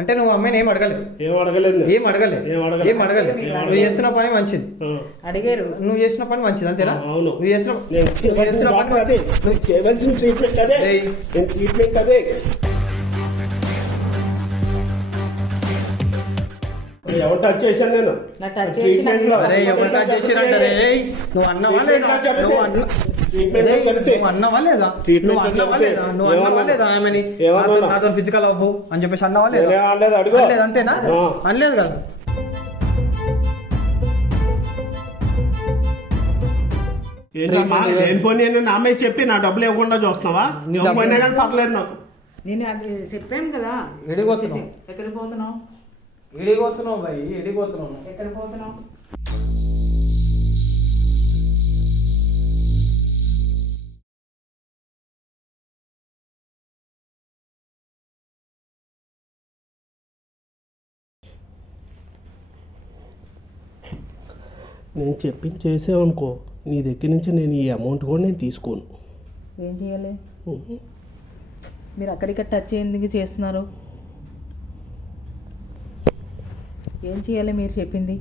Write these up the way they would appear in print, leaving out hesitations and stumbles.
అంటే నువ్వు అమ్మాయిని ఏం అడగలేదు. నువ్వు చేస్తున్న పని మంచిది. అడిగారు నువ్వు చేసిన పని మంచిది అంతేనా? అవును. నువ్వు చేసిన ట్రీట్మెంట్ అదే. ఎవరు టచ్ చేశాను నేను? అరే ఎవరు టచ్ చేసిరంటారే? నువ్వు అన్నవా లేదా? నువ్వు అన్నవా లేదా? ఆమెని నాతో ఫిజికల్ అవ్వు అని చెప్పేసి అన్నవా లేదా? అనలేదు అంతేనా? అనలేదు కదా. నా అమ్మాయి చెప్పి నా డబ్బులు ఇవ్వకుండా చూస్తున్నావా? పర్లేదు నాకు. నేను అది చెప్పాను కదా. ఎక్కడికి పోతున్నావు? ఎడిపోతున్నావు భయ్, ఎడిపోతున్నావు. ఎక్కడికి పోతున్నావు? నేను చెప్పింది చేసావనుకో, నీ దగ్గర నుంచి నేను ఈ అమౌంట్ కూడా నేను తీసుకోను. ఏం చేయాలి? మీరు అక్కడిక్కడ టచ్ ఎందుకు చేస్తున్నారు? ఏం చేయాలి మీరు చెప్పింది?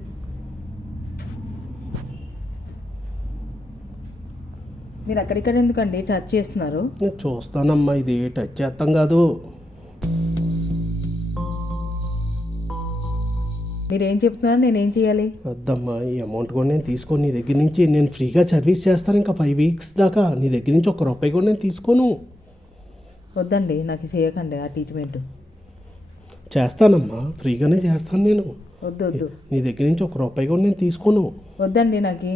మీరు అక్కడిక్కడ ఎందుకండి టచ్ చేస్తున్నారు? నేను చూస్తానమ్మా, ఇది టచ్ చేస్తాం కాదు. మీరేం చెప్తున్నారు? నేనేం చేయాలి? వద్దమ్మా, ఈ అమౌంట్ కూడా నేను తీసుకోను నీ దగ్గర నుంచి. నేను ఫ్రీగా సర్వీస్ చేస్తాను ఇంకా 5 వీక్స్ దాకా. నీ దగ్గర నుంచి ₹1 కూడా నేను తీసుకోను. వద్దండి, నాకు చేయకండి ఆ ట్రీట్మెంట్. చేస్తానమ్మా, ఫ్రీగానే చేస్తాను నేను. వద్దు. నీ దగ్గర నుంచి ₹1 కూడా నేను తీసుకోను. వద్దండి నాకు.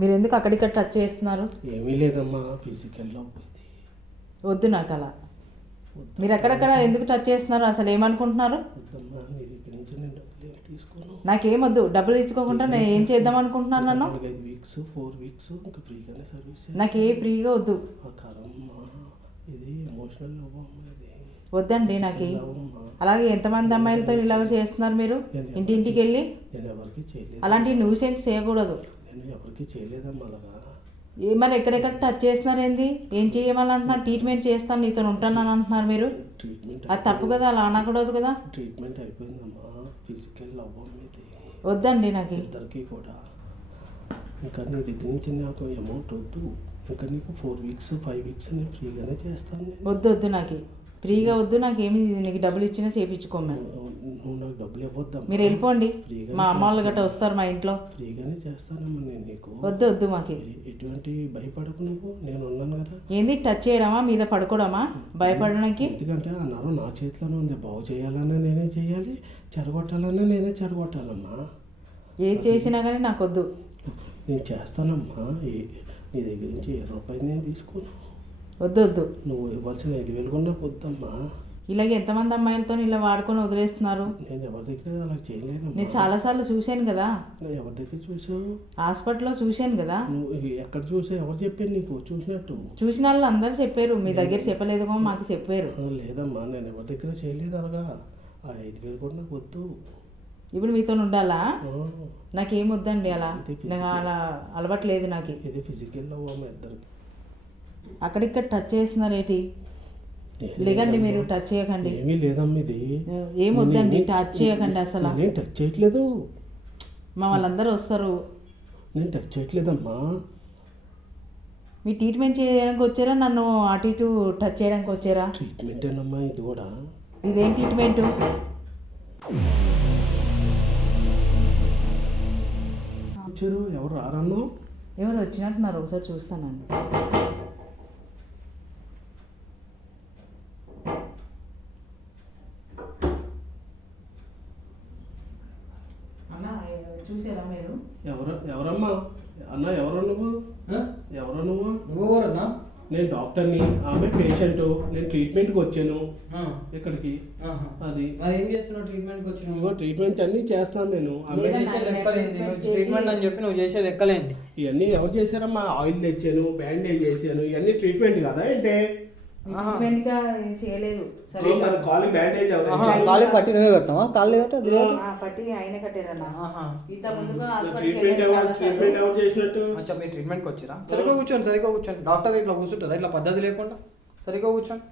మీరు ఎందుకు అక్కడిక్కడ టచ్ చేస్తున్నారు? ఏమీ లేదమ్మా, ఫిజికల్లో. వద్దు నాకు అలా. మీరు అక్కడక్కడ ఎందుకు టచ్ చేస్తున్నారు? అసలు ఏమనుకుంటున్నారు? వద్దమ్మా, నీ దగ్గర నుంచి నేను డబ్బులు ఏమి తీసుకోను. నాకేమొద్దు. డబ్బులు ఇచ్చుకోకుండా నేను ఏం చేద్దాం అనుకుంటున్నాను? నన్ను 5 వీక్స్ 4 వీక్స్ ఇంకా ఫ్రీగానే సర్వీస్. నాకు ఏ ఫ్రీగా వద్దు. ఇది ఎమోషనల్ వద్దండి నాకు. అలాగే ఎంతమంది అమ్మాయిలతో ఇలాగ చేస్తున్నారు మీరు? ఇంటింటికి వెళ్ళి నేను ఎవరికి చేయలేదు. అలాంటి న్యూసెన్స్ చేయకూడదు. నేను ఎవరికి చేయలేదమ్మా అలాగా. మరి ఎక్కడెక్కడ టచ్ చేస్తున్నారు? ఏంది? ఏం చేయమని అంటున్నారు? ట్రీట్మెంట్ చేస్తాను, నీతో ఉంటానని అంటున్నారు మీరు. ట్రీట్మెంట్ అది తప్పు కదా, అలా అనకూడదు కదా. ట్రీట్మెంట్ అయిపోయిందమ్మా, ఫిజికల్ అవ్వమేది వద్దండి నాకు. ఇద్దరికి కూడా. ఇంకా నీ దగ్గర నుంచి నాకు అమౌంట్ వద్దు. ఇంకా నీకు 4 వీక్స్ 5 వీక్స్ నేను ఫ్రీగానే చేస్తాను. వద్దు నాకు ఫ్రీగా వద్దు. నాకేమి నీకు డబ్బులు ఇచ్చినా చేయించుకోమని. నువ్వు నాకు డబ్బులు ఇవ్వద్దా? మీరు వెళ్ళిపోండి. మా అమ్మ వాళ్ళు గట్రా వస్తారు మా ఇంట్లో. ఫ్రీగానే చేస్తానమ్మా నేను నీకు. వద్దు మాకు. ఎటువంటి భయపడకు, నువ్వు నేను ఉన్నాను కదా. ఏంది టచ్ చేయడమా, మీద పడుకోవడమా భయపడడానికి? ఎందుకంటే ఆ నరం నా చేతిలోనే ఉంది. బాగు చేయాలన్నా నేనే చేయాలి, చెడగొట్టాలన్నా నేనే చెడగొట్టాలమ్మా. ఏది చేసినా కానీ నాకు వద్దు. నేను చేస్తానమ్మా. నీ దగ్గర నుంచి ₹20 నేను తీసుకోను. వద్దు. నువ్వు ఇవ్వాల్సిన 5,000 కూడా నాకు వద్దమ్మా. ఇలాగ ఎంతమంది అమ్మాయిలతో ఇలా వాడుకొని వదిలేస్తున్నారు? నేను ఎవరి దగ్గర అలా చేయలేను. నేను చాలాసార్లు చూశాను కదా. ఎవరి దగ్గర చూసావు? హాస్పిటల్లో చూశాను కదా. నువ్వు ఎక్కడ చూసావు? ఎవరు చెప్పారు నీకు చూసినట్టు? చూసిన వాళ్ళు అందరూ చెప్పారు. మీ దగ్గర చెప్పలేదు కానీ మాకు చెప్పారు. లేదమ్మా, నేను ఎవరి దగ్గర చేయలేదు అలాగా. ఆ 5,000 కూడా నాకు వద్దు. ఇప్పుడు మీతో ఉండాలా? నాకేం వద్దండి అలా. నాకు అలా అలవాట్లేదు నాకు. ఇది ఫిజికల్లో ఇద్దరికి. అక్కడిక్కడ టచ్ చేస్తున్నారు ఏంటి? లేకండి, మీరు టచ్ చేయకండి. ఏమీ లేదమ్మా, ఇది ఏమొద్దండి, టచ్ చేయకండి అసలు. నేను టచ్ చేయట్లేదు. మా వాళ్ళందరూ వస్తారు. నేను టచ్ చేయట్లేదమ్మా. మీ ట్రీట్మెంట్ చేయడానికి వచ్చారా? నన్ను అటు ఇటు టచ్ చేయడానికి వచ్చారా? ట్రీట్మెంట్ ఏనమ్మా ఇది కూడా. ఇదేం ట్రీట్మెంటు? వచ్చారు, ఎవరు రారన్నా? ఎవరు వచ్చినట్టున్నారు, ఒకసారి చూస్తానండి. చూసారా మీరు? ఎవరమ్మా అన్న? ఎవరు నువ్వు? ఎవరన్నా? నేను డాక్టర్ని, ఆమె పేషెంట్. నేను ట్రీట్మెంట్కి వచ్చాను ఇక్కడికి. అది మరి ఏం చేస్తున్నావు? ట్రీట్మెంట్కి వచ్చినావు? ట్రీట్మెంట్ అన్నీ చేస్తాను నేను. ట్రీట్మెంట్ అని చెప్పి నువ్వు చేసేది ఎక్కలేంది. ఇవన్నీ ఎవరు చేశారమ్మా? ఆయిల్ తెచ్చాను, బ్యాండేజ్ చేశాను. ఇవన్నీ ట్రీట్మెంట్ కదా ఏంటి? చేయలేదు. కాలు బ్యాండేజ్ కాలు పట్టి కట్టినావా? కాళ్ళు పట్టి ఆయన కట్టారన్నా. ఇంత ముందుగా ట్రీట్మెంట్ ఎవరు చేసినట్టు? మీరు ట్రీట్మెంట్కి వచ్చారా? సరిగ్గా కూర్చోండి. డాక్టర్ ఇట్లా కూర్చుంటారా? ఇట్లా పద్ధతి లేకుండా సరిగ్గా కూర్చోండి.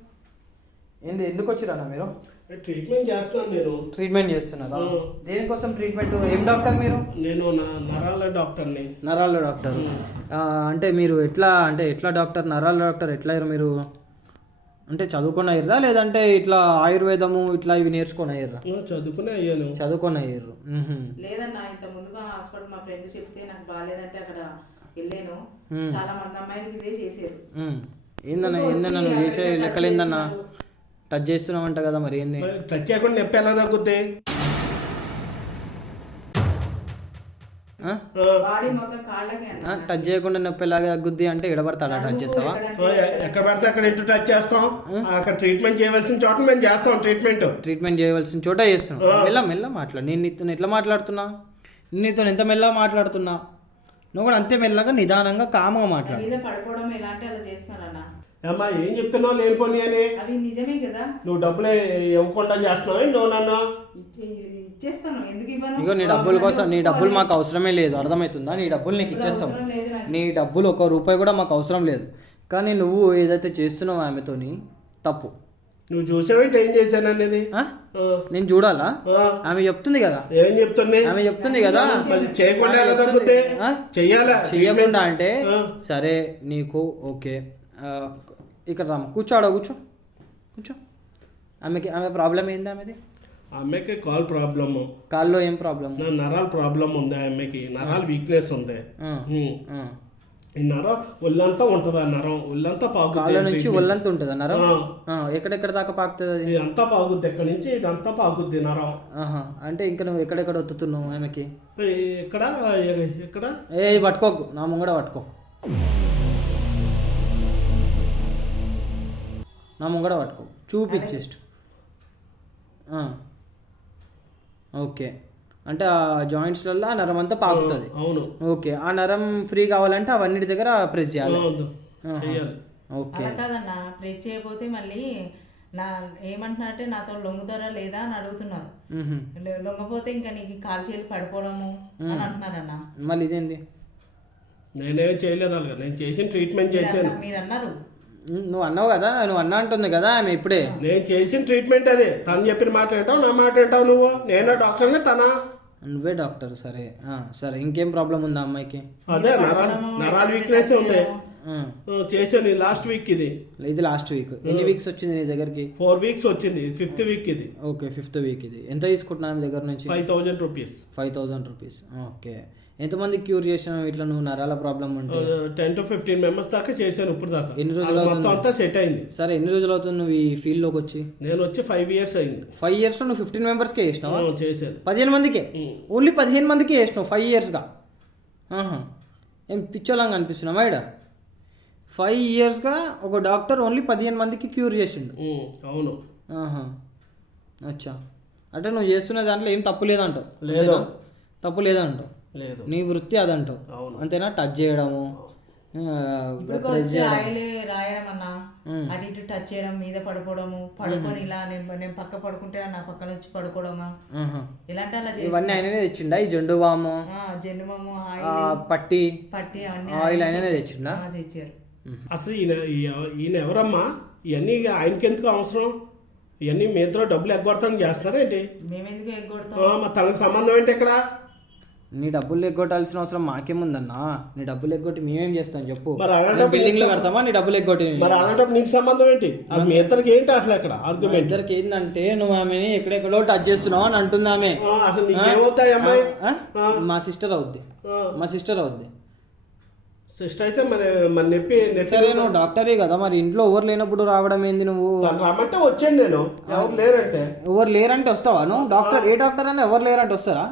ఎందుకు వచ్చిరా మీరు? ట్రీట్మెంట్ చేస్తున్నాను నేను. ట్రీట్మెంట్ చేస్తున్నారా? ఆ. దేనికోసం ట్రీట్మెంట్? ఏం డాక్టర్ మీరు? నేను నరాల డాక్టర్ని. నరాల డాక్టర్. అంటే మీరు ఎట్లా డాక్టర్, నరాల డాక్టర్ ఎట్లా అయ్యారు మీరు? అంటే చదువుకొని అయ్యారా లేదంటే ఇట్లా ఆయుర్వేదము ఇట్లా ఇవి నేర్చుకొని అయ్యారా? చదువుకునే అయ్యాను. చదువుకొని అయ్యారు. లేదన్నా, ఇంత ముందుగా హాస్పిటల్ మా ఫ్రెండ్ చెప్తే నాకు బాగాలేదంటే అక్కడ వెళ్ళాను. చాలా మంది అమ్మాయిలకి ఇదే చేశారు. ఏందన్నా నువ్వు చేసే లెక్కలేందన్నా? టచ్ చేస్తున్నావంట కదా, మరి ఏంది? టచ్ చేయకుండా నొప్పి ఎలా తగ్గుద్ది? బాడీ మొత్తం కాళ్ళకి టచ్ చేయకుండా నొప్పి ఎలాగా తగ్గుద్ది అంటే ఎడబడతాడా టచ్ చేస్తావా? ఎక్కడ పడితే అక్కడ ఇంటూ టచ్ చేస్తాం. అక్కడ ట్రీట్మెంట్ చేయవలసిన చోట మేము చేస్తాం. ట్రీట్మెంట్ చేయవలసిన చోట చేస్తాం. మెల్ల మాట్లాడు. నేను నీతో ఎట్లా మాట్లాడుతున్నా? నీతో ఎంత మెల్లగా మాట్లాడుతున్నా, నువ్వు కూడా అంతే మెల్లగా నిదానంగా కామ్గా మాట్లాడు. పడిపోవడం ఎలాంటి అలా చేస్తున్నారన్నా? అమ్మా ఏం చెప్తున్నావు లేనిపోని అని? అది నిజమే కదా. నువ్వు డబ్బులు ఇవ్వకుండా చేస్తున్నావు. నువ్వు నన్ను ఇచ్చేస్తాను. ఎందుకు ఇవ్వను? ఇగో నీ డబ్బుల కోసం, నీ డబ్బులు మాకు అవసరమే లేదు, అర్థమవుతుందా? నీ డబ్బులు నీకు ఇచ్చేస్తాం. నీ డబ్బులు 1 రూపాయి కూడా మాకు అవసరం లేదు. కానీ నువ్వు ఏదైతే చేస్తున్నావు ఆమెతోని తప్పు. నువ్వు చూసావేంటి ఏం చేశాను అనేది? నేను చూడాలా? ఆమె చెప్తుంది కదా. ఏం చెప్తుంది? ఆమె చెప్తుంది కదా చేయకుండా ఎలా తగ్గుద్ది? చెయ్యకుండా అంటే సరే నీకు ఓకే, ఇక్కడ రామ్మ కూర్చోడా, కూర్చో. ఆమె ప్రాబ్లం ఏంది? అమ్మాయికి కాల్ ప్రాబ్లమ్. కాల్లో ఏం ప్రాబ్లం? నరాల ప్రాబ్లం ఉంది. అమ్మాయికి నరాల వీక్నెస్ ఉంది. ఈ నరం ఒళ్ళంతా ఉంటుంది. ఆ నరం ఒళ్ళంతా పాకుతుంది. కాళ్ళ నుంచి ఒళ్ళంతా ఉంటుంది నరం. ఎక్కడెక్కడ దాకా పాకుతుంది అది? అంతా పాకుద్ది. ఎక్కడి నుంచి ఇదంతా పాకుద్ది నరం. అంటే ఇంకా నువ్వు ఎక్కడెక్కడ ఒత్తుతున్నావు ఆమెకి? ఎక్కడ పట్టుకోకు, నా ముంగడ పట్టుకోకు, నా ముంగడ పట్టుకో, చూపించేస్ట్. ఓకే, అంటే ఆ జాయింట్స్లలో ఆ నరం అంతా పాకుతుంది. అవును. ఓకే, ఆ నరం ఫ్రీ కావాలంటే అవన్నిటి దగ్గర ప్రెస్ చేయాలి. ఓకే కాదన్నా, ప్రెస్ చేయకపోతే మళ్ళీ ఏమంటున్నారంటే నాతో లొంగుతారా లేదా అని అడుగుతున్నారు. లొంగపోతే ఇంకా నీకు కాల్చేలు పడిపోవడము అని అంటున్నారన్న. మళ్ళీ ఇదేంది? నేనేం చేయలేదు అలాగా. నేను చేసిన ట్రీట్మెంట్ చేశాను. మీరు అన్నారు, నువ్వు అన్నావు కదా, నువ్వు అన్నా అంటుంది కదా ఆమె ఇప్పుడే. నేను చేసిన ట్రీట్మెంట్ అదే. తను చెప్పిన మాట వింటావు, నా మాట వింటావు నువ్వు. నేనే డాక్టర్నే, తనా? నువ్వే డాక్టర్. సరే సరే, ఇంకేం ప్రాబ్లం ఉందా అమ్మాయికి? అదే నరాల వీక్నెస్ ఉంది. చేశాను లాస్ట్ వీక్. ఇది లాస్ట్ వీక్. ఎన్ని వీక్స్ వచ్చింది నీ దగ్గరికి? 4 వీక్స్ వచ్చింది. 5th వీక్ ఇది. ఓకే, 5th వీక్ ఇది. ఎంత తీసుకుంటున్నా ఆమె దగ్గర నుంచి? 5,000 రూపీస్. 5,000 రూపీస్. ఓకే, ఎంతమంది క్యూర్ చేసినావు ఇట్లా నువ్వు నరాల ప్రాబ్లం ఉంటే? 10 to 15 మెంబర్స్ దాకా చేశాను ఇప్పుడు దాకా. ఎన్ని రోజులు అవుతుంది? అంతా సెట్ అయింది. సరే, ఎన్ని రోజులు అవుతుంది నువ్వు ఈ ఫీల్డ్ లోకి వచ్చి? నేను వచ్చి 5 years అయింది. 5 years లో నువ్వు 15 మెంబర్స్కే చేసినావా? చేశాను. 15 మందికే? ఓన్లీ 15 మందికి చేసినావు 5 yearsగా? ఏం పిచ్చోలాగా అనిపిస్తున్నావా ఇక్కడ? 5 yearsగా ఒక డాక్టర్ ఓన్లీ 15 మందికి క్యూర్ చేసిండు. అవును. అచ్చా, అంటే నువ్వు చేస్తున్న దాంట్లో ఏం తప్పు లేదంటావు? లేదు, తప్పు లేదంటావు. లేదు, నీ వృత్తి అదంటావు అంతేనా? టచ్ చేయడము, ఆయిల్ రాయడం అన్నా, అటు ఇటు టచ్ చేయడం, మీద పడుకోవడము, పడుకొని ఇలా నేను పక్క పడుకుంటే నా పక్కన వచ్చి పడుకోవడమా, ఇలాంటి అలా ఇవన్నీ ఆయననే తెచ్చిండా? ఈ జెండు బాము, పట్టి ఆయిల్ ఆయననే తెచ్చిండా? తెచ్చారు. అసలు ఈయన ఎవరమ్మా? ఇవన్నీ ఆయనకి ఎందుకు అవసరం? ఇవన్నీ మీతో డబ్బులు ఎగ్గొడతాను చేస్తారా ఏంటి? మేమెందుకు ఎగ్గొడతాం? మా తనకు సంబంధం ఏంటి ఇక్కడ? నీ డబ్బులు ఎగ్గొట్టాల్సిన అవసరం మాకేముందన్నా? నీ డబ్బులు ఎగ్గొట్టి మేమేం చేస్తాం చెప్పు? బిల్డింగ్ కడతామా నీ డబ్బులు ఎగ్గొట్టి? మరి అలాంటప్పుడు నీకు సంబంధం ఏంటి? మీ ఇద్దరికి ఏంటి అసలు అక్కడ ఆర్గ్యుమెంట్? ఇద్దరికి ఏంటంటే నువ్వు ఆమెని ఎక్కడెక్కడో టచ్ చేస్తున్నావు అని అంటుంది ఆమె. అసలు నీకేమవుతాయి అమ్మాయి? మా సిస్టర్ అవుద్ది. సిస్టర్ అయితే మరి నొప్పి. సరే, నువ్వు డాక్టరే కదా, మరి ఇంట్లో ఎవరు లేనప్పుడు రావడం ఏంది? నువ్వు రమ్మంటే వచ్చాను నేను. ఎవరు లేరంటే? ఎవరు లేరంటే వస్తావా నువ్వు? డాక్టర్, ఏ డాక్టర్ అని ఎవరు లేరంటే వస్తారా?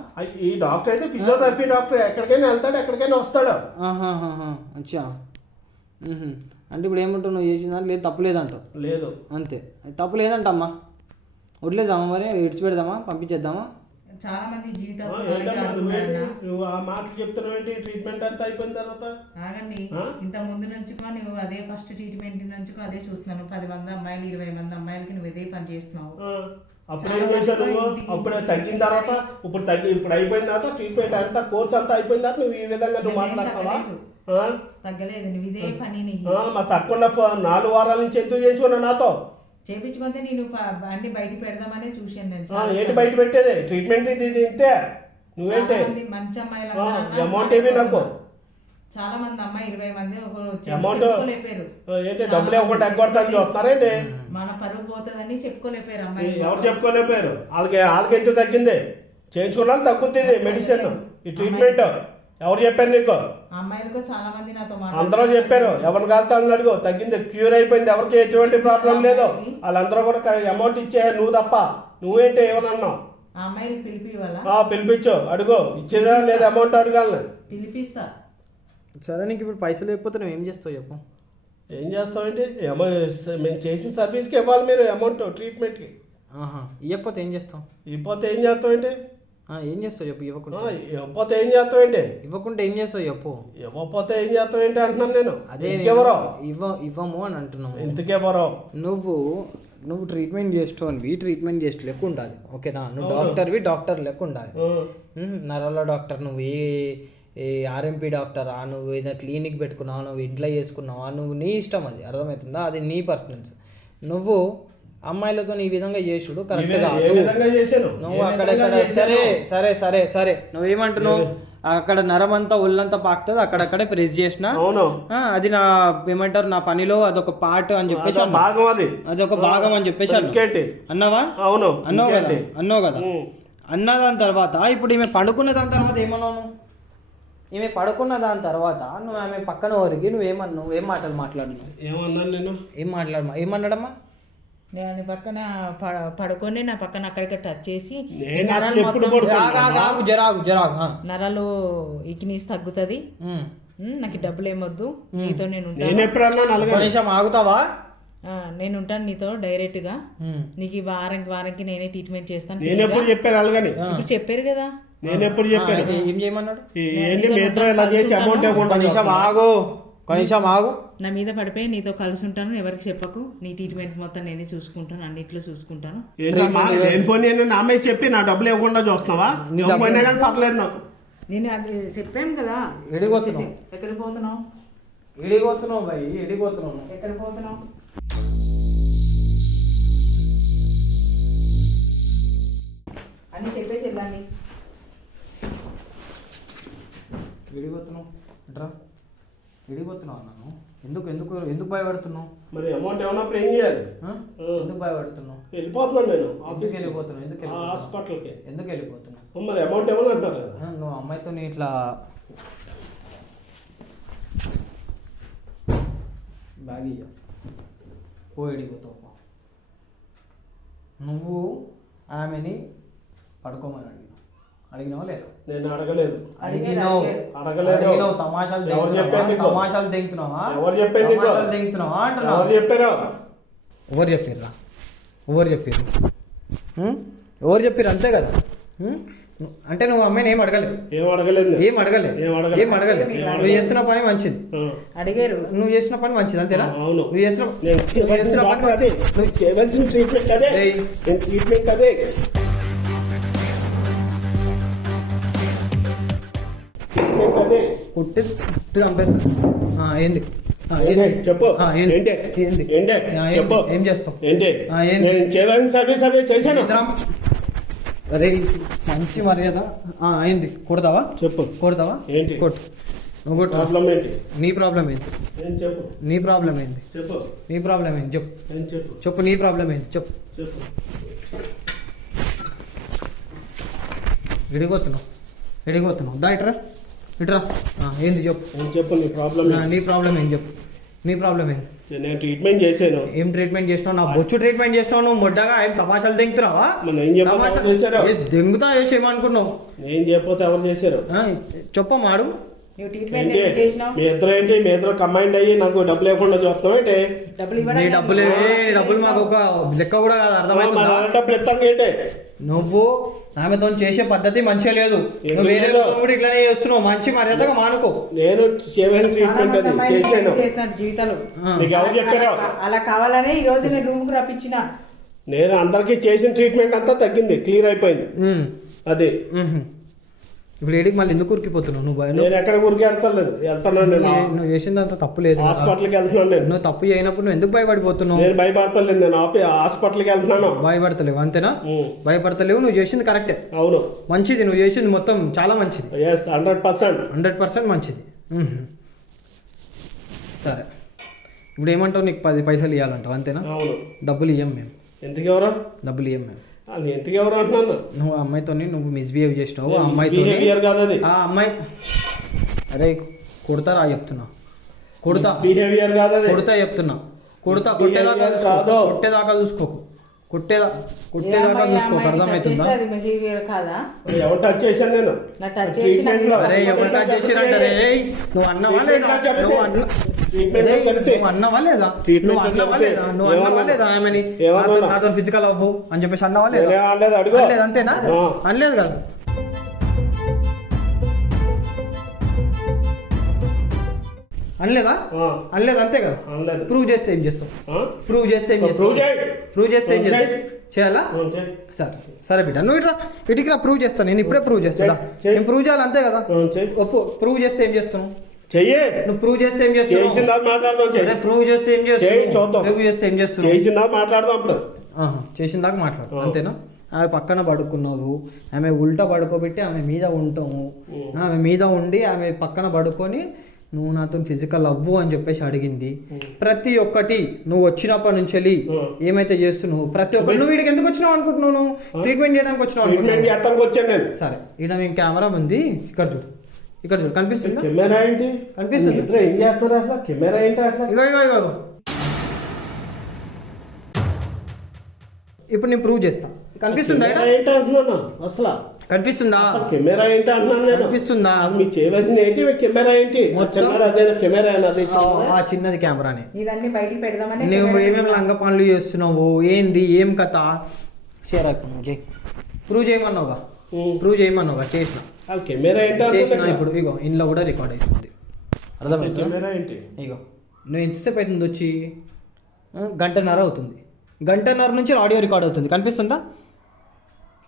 ఈ డాక్టర్ అయితే ఫిజియోథెరపీ డాక్టర్. ఎక్కడికైనా వెళ్తాడు, ఎక్కడికైనా వస్తాడు. అచ్చా, అంటే ఇప్పుడు ఏమంటావు? నువ్వు చేసిన లేదు, తప్పు లేదంటావు? లేదు, అంతే, తప్పు లేదంటమ్మా. వదిలేద్దామా? మరి విడిచిపెడదామా? పంపించేద్దామా? చాలా మంది జీవితాలు నువ్వు ఆ మాటలు చెప్తున్నావు ఏంటి? ట్రీట్మెంట్ అంతా అయిపోయిన తర్వాత ఆగండి. ఇంత ముందు నుంచి నువ్వు అదే ఫస్ట్ ట్రీట్మెంట్ నుంచి అదే చూస్తున్నాను. 10 మంది అమ్మాయిలు 20 మంది అమ్మాయిలకి నువ్వు ఇదే పని చేస్తున్నావు. అప్పుడు ఏం చేశావు? అప్పుడు తగ్గిన తర్వాత ఇప్పుడు అయిపోయిన తర్వాత ట్రీట్మెంట్ అంతా కోర్స్ అంతా అయిపోయిన తర్వాత నువ్వు ఈ విధంగా నువ్వు మాట్లాడతావా? తగ్గలేదు, నువ్వు ఇదే పని. మా తక్కువ 4 వారాల నుంచి ఎందుకు చేయించుకున్నావు నాతో? చేపించుకుంటే నేను అన్ని బయటికి పెడదామనే చూశాను నేను ఏంటి బయట పెట్టేది ట్రీట్మెంట్ ఇది ఇంతే నువ్వేంటి చాలా మంది మంచి అమ్మాయిలు అమౌంట్ ఏమి నాకు చాలా మంది అమ్మాయి 20 మంది ఒకరు అమౌంట్ చెప్పుకోలేపారు ఏంటి డబ్బులు ఇవ్వకుండా ఎగ్గొడతాను చూస్తున్నారేంటి మన పరువు పోతుందని చెప్పుకోలేపారు అమ్మాయి ఎవరు చెప్పుకోలేపారు వాళ్ళకి ఎంత తగ్గింది చేయించుకున్నాను తగ్గుతుంది మెడిసిన్ ఈ ట్రీట్మెంట్ ఎవరు చెప్పారు నీకు అమ్మాయిలకు చాలా మంది నాతో అందరూ చెప్పారు ఎవరిని కాలుతాను అడుగు తగ్గింది క్యూర్ అయిపోయింది ఎవరికి ఎటువంటి ప్రాబ్లం లేదు వాళ్ళందరూ కూడా అమౌంట్ ఇచ్చే నువ్వు తప్ప నువ్వేంటి ఏమన్నావు ఆ అమ్మాయిలు పిలిపివ్వాలా పిలిపించు అడుగు ఇచ్చినా లేదా అమౌంట్ అడగాలని పిలిపిస్తా సరే నీకు ఇప్పుడు పైసలు లేకపోతే నువ్వు ఏం చేస్తావు చెప్పు. ఏం చేస్తామండి మేము చేసిన సర్వీస్కి ఇవ్వాలి మీరు అమౌంట్ ట్రీట్మెంట్కి. ఇవ్వకపోతే ఏం చేస్తావు? ఇవ్వకపోతే ఏం చేస్తామండి? ఏం చేస్తావు చెప్పు. ఇవ్వకపోతే ఏం చేస్తామండి? ఇవ్వకుంటే ఏం చేస్తావు చెప్పు. ఇవ్వకపోతే ఏం చేస్తావేంటి అంటున్నాను నేను. అదే ఇవ్వము అని అంటున్నాము. ఇంతకెవరో నువ్వు ట్రీట్మెంట్ చేస్తావు ట్రీట్మెంట్ చేస్తూ లెక్క ఉండాలి. ఓకేనా? నువ్వు డాక్టర్ లెక్క ఉండాలి. నరాల డాక్టర్ నువ్వు ఏ ఆర్ఎంపీ డాక్టరా, నువ్వు ఏదైనా క్లినిక్ పెట్టుకున్నావా, నువ్వు ఇంట్లో చేసుకున్నావా, నువ్వు నీ ఇష్టం, అది అర్థమవుతుందా? అది నీ పర్సనల్స్. నువ్వు అమ్మాయిలతో ఈ విధంగా చేసుడు కరెక్ట్ కాదు. నువ్వు అక్కడెక్కడ సరే సరే సరే సరే నువ్వేమంటున్నావు, అక్కడ నరమంతా ఒళ్ళంతా పాకుతుంది, అక్కడక్కడే ప్రెస్ చేసిన అది నా ఏమంటారు నా పనిలో అదొక పార్ట్ అని చెప్పేసి అదొక భాగం అని చెప్పేసి అన్నావా? అన్నావు కదా. అన్న దాని తర్వాత ఇప్పుడు ఈమె పండుకున్న దాని తర్వాత ఏమన్నావు? ఈమె పడుకున్న దాని తర్వాత నువ్వు ఆమె పక్కన వరికి నువ్వేమన్నావు? ఏం మాటలు మాట్లాడినావు? ఏమన్నాను నేను? ఏమన్నాడమ్మా? నేను పక్కన పడుకొని నా పక్కన అక్కడికి టచ్ చేసి నరాలు ఈకినీస్ తగ్గుతుంది, నాకు డబ్బులు ఏమొద్దు, నీతో నిమిషం ఆగుతావా? నేను ఉంటాను నీతో డైరెక్ట్ గా, నీకు వారానికి నేనే ట్రీట్మెంట్ చేస్తాను. ఇప్పుడు చెప్పారు కదా. నేను ఎప్పుడు చెప్పాను? ఏం చేయమన్నాడు? కనీసం ఆగు. నా మీద పడిపోయి నీతో కలిసి ఉంటాను, ఎవరికి చెప్పకు, నీ ట్రీట్మెంట్ మొత్తం నేనే చూసుకుంటాను, అన్నిట్లో చూసుకుంటాను. నా అమ్మాయి చెప్పి నా డబ్బులు ఇవ్వకుండా చూస్తున్నావా? పర్లేదు నాకు. నేను అది చెప్పాను కదా. ఎక్కడికి పోతున్నావు? ఎక్కడికి పోతున్నావు? ఎక్కడికి పోతున్నావు? అన్ని చెప్పేసి వెళ్ళండి. విడిపోతున్నావు నన్ను ఎందుకు ఎందుకు ఎందుకు భయపడుతున్నావు? మరి అమౌంట్ ఏమన్నప్పుడు ఏం చేయాలి? ఎందుకు భయపడుతున్నావు? వెళ్ళిపోతున్నాను నేను ఆఫీస్కి వెళ్ళిపోతున్నావు. హాస్పిటల్కి ఎందుకు వెళ్ళిపోతున్నావు? మరి అమౌంట్ ఏమన్నా అంటారు కదా. నువ్వు అమ్మాయితో ఇట్లా బ్యాగ్ ఇయ్య వెళ్ళిపోతావు. నువ్వు ఆమెని పడుకోమని అడిగినావా లేదా? నేను అడగలేదు. అడిగినావు. తమాషాలు తెంగుతున్నావా? ఎవరు చెప్పారు? అంతే కదా. అంటే నువ్వు అమ్మాయిని ఏం అడగలేదు. నువ్వు చేస్తున్న పని మంచిది. అడిగారు. నువ్వు చేసిన పని మంచిది అంతేనా? నువ్వు చేసిన ట్రీట్మెంట్ అదే. కొట్టి చంపేస్తాను. ఏంది చెప్పు. ఏం చేస్తావు? సర్వీస్ అదే చేశాను. అరే మంచి మర్యాద. ఏంది కొడతావా? చెప్పు. కొడతావా? ఏంటి కొట్టు. నువ్వు కొట్టు. ప్రాబ్లం ఏంటి? నీ ప్రాబ్లం ఏంటి? చెప్పు. నీ ప్రాబ్లం ఏంటి? చెప్పు. నీ ప్రాబ్లం ఏంటి? చెప్పు. చెప్పు నీ ప్రాబ్లం ఏంటి? చెప్పు. ఎడిగోతున్నావు దా ఇట్రా. ఏంది చెప్పు. నీ ప్రాబ్లం ఏంటి? చెప్పు. నీ ప్రాబ్లం ఏంటి? నేను ట్రీట్మెంట్ చేశాను. ఏం ట్రీట్మెంట్ చేసినావు? నా బొచ్చు ట్రీట్మెంట్ చేసినావు. నువ్వు మొడ్డగా ఏం తమాషాలు దెంగుతున్నావా? దెంగుతా చేసి ఏమనుకున్నావు? నేను చెప్పితే ఎవరు చేశారు చెప్పమ్మా. అడుగు. మీ ఇద్దరు కంబైండ్ అయ్యి నాకు డబ్బులు లేకుండా చూస్తాం ఏంటి? డబ్బులు మాకు ఒక లెక్క కూడా కాదు. అర్థమైంది. నువ్వు ఆమెతో చేసే పద్ధతి మంచిగా లేదు. నువ్వు వేరే కూడా ఇట్లానే చేస్తున్నావు. మంచి మర్యాదగా మానుకో. నేను జీవితాలు చెప్పారు అలా కావాలనే ఈ రోజు నేను రూమ్ కు రప్పించిన. నేను అందరికి చేసిన ట్రీట్మెంట్ అంతా తగ్గింది, క్లియర్ అయిపోయింది. అది ఇప్పుడు ఏడికి మళ్ళీ ఎందుకు ఉరికిపోతున్నావు నువ్వు నేను ఎక్కడ ఊరికి వెళ్తలేదు, వెళ్తున్నాను నేను. నువ్వు చేసిందంత తప్పు లేదు. హాస్పిటల్కి వెళ్తున్నాను నేను. నువ్వు తప్పు చేయనప్పుడు నువ్వు ఎందుకు భయపడిపోతున్నావు? నేను భయపడతలేదు, నేను హాస్పిటల్కి వెళ్తున్నాను. భయపడతలేవు అంతేనా? భయపడతలేవు. నువ్వు చేసింది కరెక్టే, అవును, మంచిది. నువ్వు చేసింది మొత్తం చాలా మంచిది. 100% మంచిది. సరే, ఇప్పుడు ఏమంటావు? నీకు 10 పైసలు ఇవ్వాలంటావు అంతేనా? అవును. డబ్బులు ఇవ్వం మేము. ఎందుకు ఎవరు? డబ్బులు ఇవ్వం మేము. ఎందుకు ఎవరు అంటున్నాను? నువ్వు ఆ అమ్మాయితో నువ్వు మిస్బిహేవ్ చేసినావు. ఆ అమ్మాయితో ఆ అమ్మాయి అరే కొడతారా చెప్తున్నా, కొడతా బిహేవియర్ కాదు, కొడతా చెప్తున్నా, కొడతా. కొట్టేదాకా చూసుకోకు, కొట్టేదాకా చూసుకోకు, అర్థమవుతుందా? ఎవరు టచ్ చేశాను నేను? అరే ఎవరు టచ్ చేసిరంటారే? నువ్వు అన్నవా లేదా? నువ్వు అన్నవా లేదా? ఆమెని నాతో ఫిజికల్ అవ్వు అని చెప్పేసి అన్నవా లేదా? అనలేదు అంతేనా? అనలేదు కదా. అనలేదా? అనలేదు అంతే కదా. ప్రూవ్ చేస్తే ఏం చేస్తావు? ప్రూవ్ చేస్తే ఏం చేయాలా? సరే బిడ్డ, నువ్వు ఇటుకి రా, ప్రూవ్ చేస్తాను. నేను ఇప్పుడే ప్రూవ్ చేస్తా. నేను ప్రూవ్ చేయాలి అంతే కదా. ప్రూవ్ చేస్తే ఏం చేస్తున్నావు? నువ్వు ప్రూవ్ చేస్తే ఏం చేస్తున్నావు? ప్రూవ్ చేస్తే ఏం చేస్తున్నావు? ప్రూవ్ చేస్తే ఏం చేస్తున్నావు? చేసిన దాకా మాట్లాడు అంతేనా? ఆమె పక్కన పడుకున్నావు, ఆమె ఉల్టా పడుకోబెట్టి ఆమె మీద ఉంటాము, ఆమె మీద ఉండి ఆమె పక్కన పడుకొని నువ్వు నాతో ఫిజికల్ అవ్వు అని చెప్పేసి అడిగింది. ప్రతి ఒక్కటి నువ్వు వచ్చినప్పటి నుంచి వెళ్ళి ఏమైతే చేస్తున్నావు ప్రతి ఒక్కటి. నువ్వు వీడికి ఎందుకు వచ్చినావు అనుకుంటున్నావు? నువ్వు ట్రీట్మెంట్ చేయడానికి వచ్చినావు. సరే, ఇక్కడ మేము కెమెరా ఉంది, ఇక్కడ చూడు, ఇక్కడ చూడు, కనిపిస్తుంది? కెమెరా ఏంటి? కనిపిస్తుంది. ఏం చేస్తారు అసలు? కెమెరా ఏంటి అసలు? ఇగో ఇప్పుడు నేను ప్రూవ్ చేస్తా. కనిపిస్తుందా? ఏంటి అంటున్నాను అసలు? కనిపిస్తుందా? కెమెరా ఏంటి అంటున్నాను నేను. కనిపిస్తుందా? మీ చేయవలసింది ఏంటి? కెమెరా ఏంటి? కెమెరా ఆ చిన్నది కెమెరానే. ఇదన్నీ బయటికి పెడదామని. నువ్వు ఏమేమి లంగ పనులు చేస్తున్నావు, ఏంది, ఏం కథ? షేర్ ప్రూవ్ చేయమన్నావుగా, చేసిన. కెమెరా ఏంటి చేసిన. ఇప్పుడు ఇగో ఇంట్లో కూడా రికార్డ్ అవుతుంది, అర్థమైంది? కెమెరా ఏంటి? ఇగో నువ్వు ఎంతసేపు అవుతుంది వచ్చి? 1.5 గంట అవుతుంది. 1.5 గంట నుంచి ఆడియో రికార్డ్ అవుతుంది.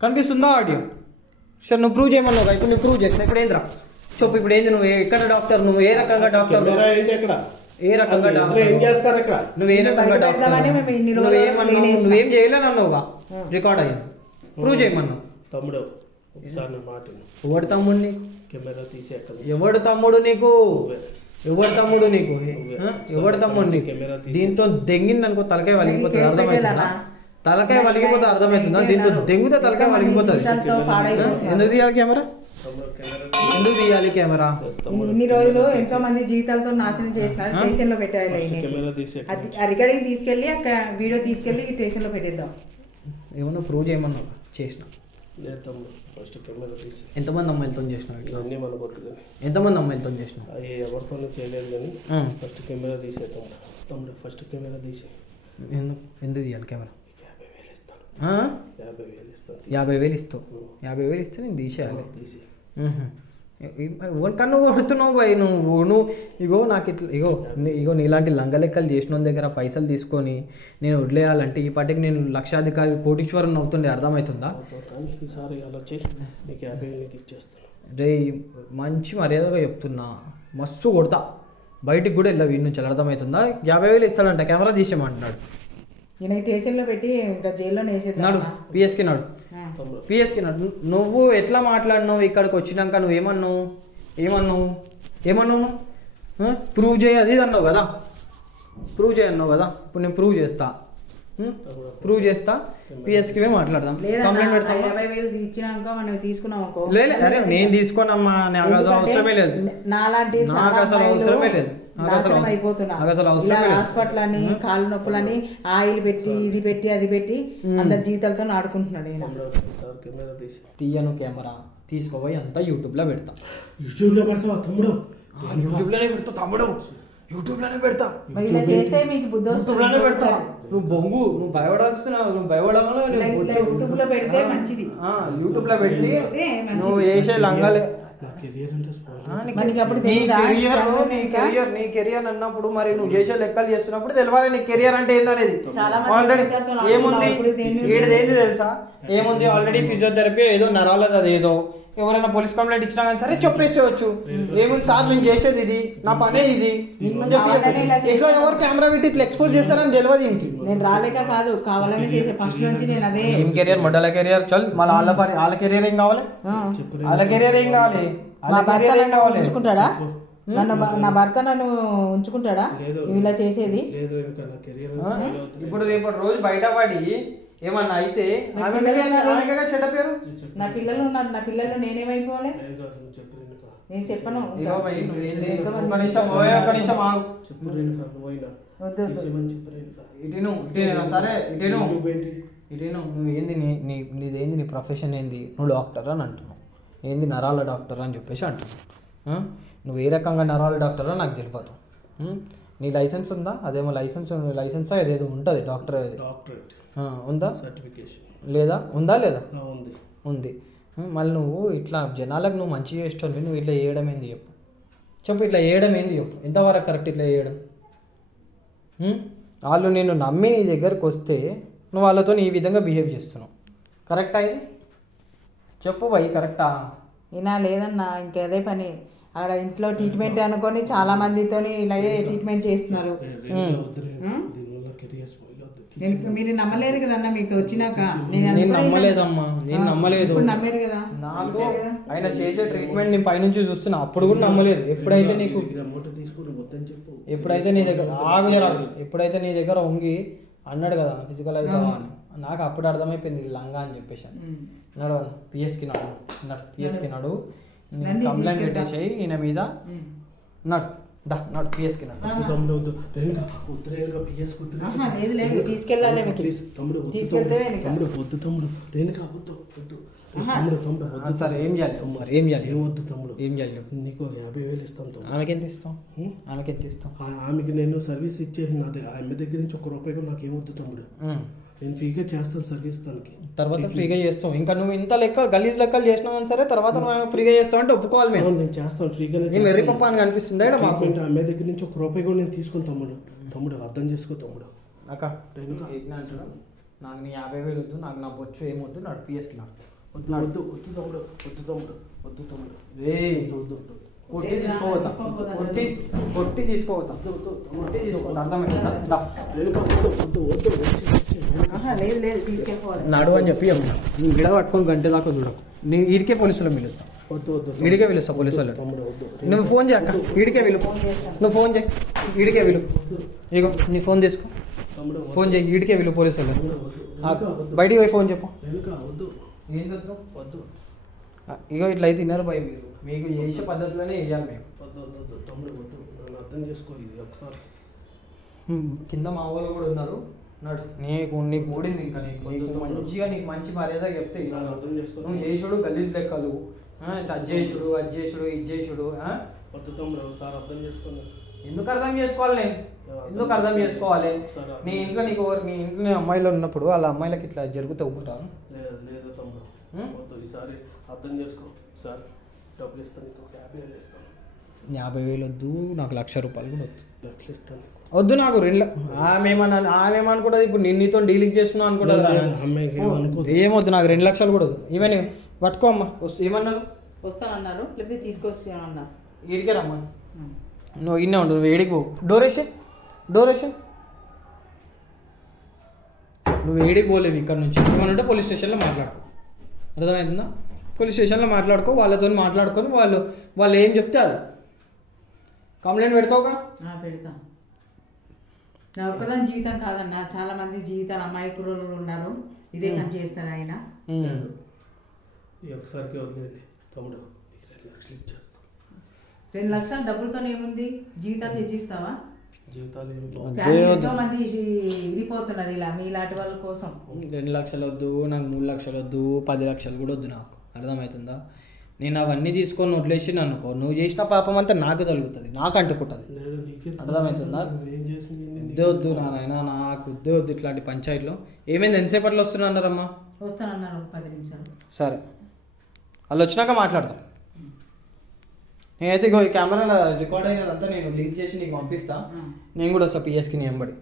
కనిపిస్తుందా ఆడియో? సరే, నువ్వు ప్రూవ్ చేయమన్నావు. ఇప్పుడు నువ్వు ప్రూవ్ చేసిన. ఇప్పుడు ఏంద్రా చెప్పు. ఇప్పుడు ఏంది? నువ్వు ఎక్కడ డాక్టర్? నువ్వు ఏ రకంగా డాక్టర్? ఏ రకంగా డాక్టర్? ఏం చేస్తారు ఇక్కడ? నువ్వు ఏ రకంగా డాక్టర్? నువ్వేం చేయలేనన్నావుగా, రికార్డ్ అయ్యింది. ప్రూవ్ చేయమన్నావు. తమ్ముడు ఒకసారి నా మాట. ఎవడు తమ్ముడిని? కెమెరా తీసి ఎక్కడ? ఎవడు తమ్ముడు నీకు? ఎవడు తమ్ముడు నీకు? దీంతో దెంగింది అనుకో తలకాయ వలిగిపోతుంది, అర్థమవుతుందా? తలకాయ వలిగిపోతే అర్థమవుతుందా? దీంతో దెంగితే తలకాయ వలిగిపోతుంది. ఎందుకు తీయాలి కెమెరా? ఎందుకు తీయాలి కెమెరా? ఇన్ని రోజులు ఎంతో మంది జీవితాలతో నాశనం చేస్తున్నారు. స్టేషన్ లో పెట్టాలి. ఆ రికార్డింగ్ తీసుకెళ్లి అక్కడ వీడియో తీసుకెళ్లి స్టేషన్ లో పెట్టేద్దాం. ఏమన్నా ప్రూవ్ చేయమన్నా చేసిన. ఎంతమంది అమ్మాయిలతో చేసినావు? ఎంతమంది అమ్మాయిలతో చేసినావు? ఎవరితో చేయలేదు కానీ ఫస్ట్ కెమెరా తీసేద్దాం. తమ్ముడు ఫస్ట్ కెమెరా తీసి. ఎందుకు తీయాలి కెమెరా? 50,000 ఇస్తాను. 50,000 ఇస్తావు? 50,000 ఇస్తే నేను తీసేయాలి. కన్ను కొడుతున్నావు బాయ్ నువ్వు. ఇగో నాకు ఇగో నీలాంటి లంగలెక్కలు చేసిన దగ్గర పైసలు తీసుకొని నేను వదిలేయాలంటే ఈ పాటికి నేను లక్షాధికారి కోటీశ్వరం అవుతుండే, అర్థమవుతుందా? రే మంచి మర్యాదగా చెప్తున్నా, మస్తు కొడతా, బయటికి కూడా వెళ్ళా వీడి నుంచి, అర్థమవుతుందా? 50,000 ఇస్తాడంట, కెమెరా తీసేయమంటున్నాడు. స్టేషన్లో పెట్టి ఇంకా జైల్లో నాడు పిఎస్కి నాడు. నువ్వు ఎట్లా మాట్లాడినావు? ఇక్కడికి వచ్చినాక నువ్వు ఏమన్నావు? ప్రూవ్ చేయి అది అన్నావు కదా, ఇప్పుడు నేను ప్రూవ్ చేస్తా. పిఎస్కి మాట్లాడదాం, కంప్లైంట్ పెడతాం. 50,000 ఇచ్చినాక మనం తీసుకున్నాం. అరే నేను తీసుకోనమ్మా, నాకు అసలు అవసరమే లేదు. హాస్పిటల్ అని, కాళ్ళు నొప్పులని, ఆయిల్ పెట్టి, ఇది పెట్టి, అది పెట్టి అందరి జీవితాలతో ఆడుకుంటున్నాడు. తీయను కెమెరా తీసుకోపోయి అంతా యూట్యూబ్లో పెడతా. యూట్యూబ్లోనే పెడతా తమ్ముడు, యూట్యూబ్లోనే పెడతా. చేస్తే మీకు బుద్ధి వస్తుంది. పెడతా. నువ్వు భయపడాల్స్తున్నావు. యూట్యూబ్లో పెడితే మంచిది. యూట్యూబ్లో పెట్టి నువ్వు వేసే లంగాలే నీ కెరియర్ అన్నప్పుడు మరి నువ్వు చేసే లెక్కలు చేస్తున్నప్పుడు తెలవాలి నీ కెరియర్ అంటే ఏందనేది. ఆల్రెడీ ఏముంది ఏంది తెలుసా? ఏముంది ఆల్రెడీ ఫిజియోథెరపీ ఏదో నరాలది, అదేదో ఎవరైనా పోలీస్ కంప్లైంట్ ఇచ్చినా కానీ సరే చెప్పేసేయచ్చు. ఏముంది సార్ నేను చేసేది ఇది, నా పనే ఇది అని చెప్పి కావాలనే ఇలా చేస్తాను. ఇంట్లో ఎవరు కెమెరా పెట్టి ఇట్లా ఎక్స్పోజ్ చేస్తారని తెలియదు ఇంటి. నేను రాలేక కాదు, కావాలని చేసే ఫస్ట్ నుంచి నేను అదే. ఏం కెరియర్ మొదల కెరియర్ చల్ మళ్ళీ వాళ్ళ కెరియర్ ఏం కావాలి, వాళ్ళ కెరియర్ ఏం కావాలి, మా వాళ్ళ భర్త కెరియర్ ఏం నన్ను కావాలి. ఉంచుకుంటాడా? నా భర్త నన్ను ఉంచుకుంటాడా నువ్వు ఇలా చేసేది? లేదు వెనుక నా కెరియర్ ఇప్పుడు రేపటి రోజు బయటపడి ఏమన్నా అయితే ఆమెగా చెడ్డ పేరు. నా పిల్లలు ఉన్నారు, నా పిల్లలు నేనేమైపోవాలి? చెప్పు వెనుక నేను చెప్పను. ఇదిగో భయ్, నువ్వేంది? ఒక్క నిమిషం పోయే, ఒక్క నిమిషం ఆగు. చెప్పు వెనుక నువ్వైనా వద్దు వద్దు. తీసేమని చెప్పు వెనుక ఇటేను సరే ఇటేను ఏంటి ఇటేను నువ్వేంది నీదేంది, నీ ప్రొఫెషన్ ఏంది? నువ్వు డాక్టర్ అని అంటున్నావు, ఏంది నరాల డాక్టర్ అని చెప్పేసి అంటున్నావు. నువ్వు ఏ రకంగా నరాల డాక్టరో నాకు తెలియదు. నీ లైసెన్స్ ఉందా? అదేమో లైసెన్సా ఏదేదో ఉంటుంది డాక్టర్, డాక్టరేట్ ఉందా సర్టిఫికేషన్ లేదా? ఉందా లేదా? ఉంది ఉంది. మళ్ళీ నువ్వు ఇట్లా జనాలకు నువ్వు మంచి చేస్తావు, నువ్వు ఇట్లా చేయడం ఏంది చెప్పు. చెప్పు ఇట్లా చేయడం ఏంది చెప్పు. ఎంతవరకు కరెక్ట్ ఇట్లా చేయడం? వాళ్ళు నేను నమ్మి నీ దగ్గరకు వస్తే నువ్వు వాళ్ళతో ఈ విధంగా బిహేవ్ చేస్తున్నావు, కరెక్టా ఇది? చెప్పు భయ్, కరెక్టా? ఈయన లేదన్నా, ఇంకేదే పని ఆడ ఇంట్లో ట్రీట్మెంట్ అనుకొని చాలా మందితోని ఇలాగే ట్రీట్మెంట్ చేస్తున్నారు. దీనివల్ల కెరియర్స్ మీరు నమ్మలేరు కదన్నా, మీకు వచ్చినాక నేను నమ్మలేదమ్మా, నేను నమ్మలేదు. ఇప్పుడు నమ్మారు కదా. నాకు ఆయన చేసే ట్రీట్మెంట్ నేను పైనుంచి చూస్తున్నా, అప్పుడు కూడా నమ్మలేదు. ఎప్పుడైతే నీకు అమౌంట్ తీసుకుని వద్దని చెప్పు. ఎప్పుడైతే నీ దగ్గర ఆగుజరాదు, ఎప్పుడైతే నీ దగ్గర వంగి అన్నాడు కదా ఫిజికల్ అవుతావా అని, నాకు అప్పుడు అర్థమైపోయింది లంగా అని చెప్పేసి. నడు పిఎస్కి నడు కంప్లైంట్ పెట్టేసాయి ఈయన మీద. నడు పిఎస్కి నడు. తమ్ముడు వద్దు రేణుక, వద్దు రేణుక, పిఎస్ వద్దు లేదు లేదు తీసుకెళ్ళాలి. తమ్ముడు తీసుకెళ్తే తమ్ముడు వద్దు తమ్ముడు రేణుక వద్దు వద్దు తమ్ముడు వద్దు. సరే ఏం చేయాలి మరి? ఏం చేయాలి? ఏమొద్దు తమ్ముడు, ఏం చేయాలి? నీకు 50,000 ఇస్తాను తమ్ముడు. ఆమెకి ఎంత ఇస్తాం? ఆమెకి ఎంత ఇస్తాం? ఆమెకి నేను సర్వీస్ ఇచ్చేసి నాది ఆమె దగ్గర నుంచి ₹1 కూడా నాకు ఏమొద్దు తమ్ముడు. నేను ఫ్రీగా చేస్తాను సర్వీస్ దానికి. తర్వాత ఫ్రీగా చేస్తాం. ఇంకా నువ్వు ఇంత గలీజ్ లెక్కలు చేసినావు సరే, తర్వాత నువ్వు ఫ్రీగా చేస్తావు అంటే ఒప్పుకోవాలి. మేము నేను చేస్తాను ఫ్రీగానే. నీ మెర్రి పప్ప అని కనిపిస్తుంది ఇక్కడ మాకు. ఆమె దగ్గర నుంచి ₹1 కూడా నేను తీసుకుని తమ్ముడు అర్థం చేసుకో తమ్ముడు. అక్క అంటాడు, నాకు నీ 50,000 వద్దు, నాకు నా బొచ్చు ఏమొద్దు, నాడు పిఎస్కి నాడు. వద్దు వద్దు తమ్ముడు, వద్దు తమ్ముడు, వద్దు తమ్ముడు. రే వద్దు వద్దు కొట్టి తీసుకోవద్దా? కొట్టి తీసుకోవద్దా? కొట్టి తీసుకోవద్దా? అర్థమైందా? లేదు లేదు తీసుకెళ్ళిపోవాలి. నడు అని చెప్పి నువ్వు గిడ పట్టుకొని గంట దాకా చూడకు. నేను ఈడికే పోలీసులు పిలుస్తా, ఈడికే పిలుస్తా పోలీసు వాళ్ళు. నువ్వు ఫోన్ చేయక్క, ఈడికే పిలు. నువ్వు ఫోన్ చేయి, ఈడికే పిలు. ఇగో నీ ఫోన్ తీసుకో, ఫోన్ చేయి, ఈడికే పిలు పోలీసు వాళ్ళు. బయటికి పోయి ఫోన్ చెప్పు. ఏం వద్దు వద్దు. ఇగో ఇట్లా అయితే తిన్నారు భయ, మీరు మీకు చేసే పద్ధతిలోనే వేయాలి మేము. తమ్ముడు వద్దు, నన్ను అర్థం చేసుకో ఇది ఒకసారి. కింద మా వాళ్ళు కూడా ఉన్నారు. నడు, నీకు ఊడింది ఇంకా. నీకు మంచిగా నీకు మంచి మర్యాద చెప్తే అర్థం చేసుకో. నువ్వు చేసుడు గలీజ్ లెక్కలు, అది చేసుడు ఇది చేసుడు. వద్దు తమ్ముడు ఒకసారి అర్థం చేసుకోండి. ఎందుకు అర్థం చేసుకోవాలి? నేను ఎందుకు అర్థం చేసుకోవాలి? నీ ఇంట్లో నీ ఇంట్లో అమ్మాయిలు ఉన్నప్పుడు వాళ్ళ అమ్మాయిలకి ఇట్లా జరుగుతూ ఉంటాను. లేదు తమ్ముడు వద్దు, ఈసారి అర్థం చేసుకో. సార్ డబ్బులు ఇస్తాను, నీకు 50,000 ఇస్తాను. 50,000 వద్దు, నాకు ₹1,00,000 కూడా వద్దు. లక్షలు ఇస్తాను వద్దు నాకు 2 ఆమె ఏమనుకుంటుంది ఇప్పుడు నేను నీతో డీలింగ్ చేస్తున్నావు అనుకుంటుంది. ఏమొద్దు నాకు 2,00,000 కూడా వద్దు. ఈవెన్ పట్టుకో అమ్మా. ఏమన్నారు? వస్తానన్నారు, లేకపోతే తీసుకొచ్చామన్నారు. ఈడికే రమ్మా. నువ్వు ఇన్నే ఉండు, నువ్వు ఏడికి పోవు. డోర్ వేసే నువ్వు ఏడికి పోలేవు ఇక్కడ నుంచి. ఏమనంటే పోలీస్ స్టేషన్లో మాట్లాడుకో, అర్థమవుతుందా? పోలీస్ స్టేషన్లో మాట్లాడుకో, వాళ్ళతో మాట్లాడుకొని వాళ్ళు ఏం చెప్తే అది కంప్లైంట్ పెడతావుగా. పెడతాం. నా ఒక్కదాని జీవితం కాదన్నా, చాలా మంది జీవితాలు అమాయకులు ఉన్నారు. ఇదే పని చేస్తారు ఆయన. ఈ ఒకసారికి వదిలేండి తమ్ముడు, 2 లక్షలు ఇచ్చేస్తాను. 2 లక్షల డబ్బులతో ఏముంది? జీవితాలు తెచ్చిస్తావా? జీవితాలు ఎంతో మంది విడిపోతున్నారు ఇలా మీలాంటి వాళ్ళ కోసం. 2 లక్షలు వద్దు, నాకు 3 లక్షలు వద్దు, 10 లక్షలు కూడా వద్దు నాకు, అర్థమవుతుందా? నేను అవన్నీ తీసుకొని వదిలేసి అనుకో, నువ్వు చేసిన పాపం అంతా నాకు తగులుతుంది, నాకు అంటుకుంటుంది, అర్థమవుతుందా? వద్దు నాయన, నాకు వద్దు ఇట్లాంటి పంచాయతీలో. ఏమైంది? ఎంతసేపట్లో వస్తున్నా అన్నారమ్మా? వస్తానన్నారు 10 నిమిషాలు. సరే, వాళ్ళు వచ్చినాక మాట్లాడతాం. నేనైతే ఈ కెమెరా రికార్డ్ అయినదంతా నేను లీక్ చేసి నీకు పంపిస్తా. నేను కూడా వస్తా పిఎస్కి నీ వెంబడి.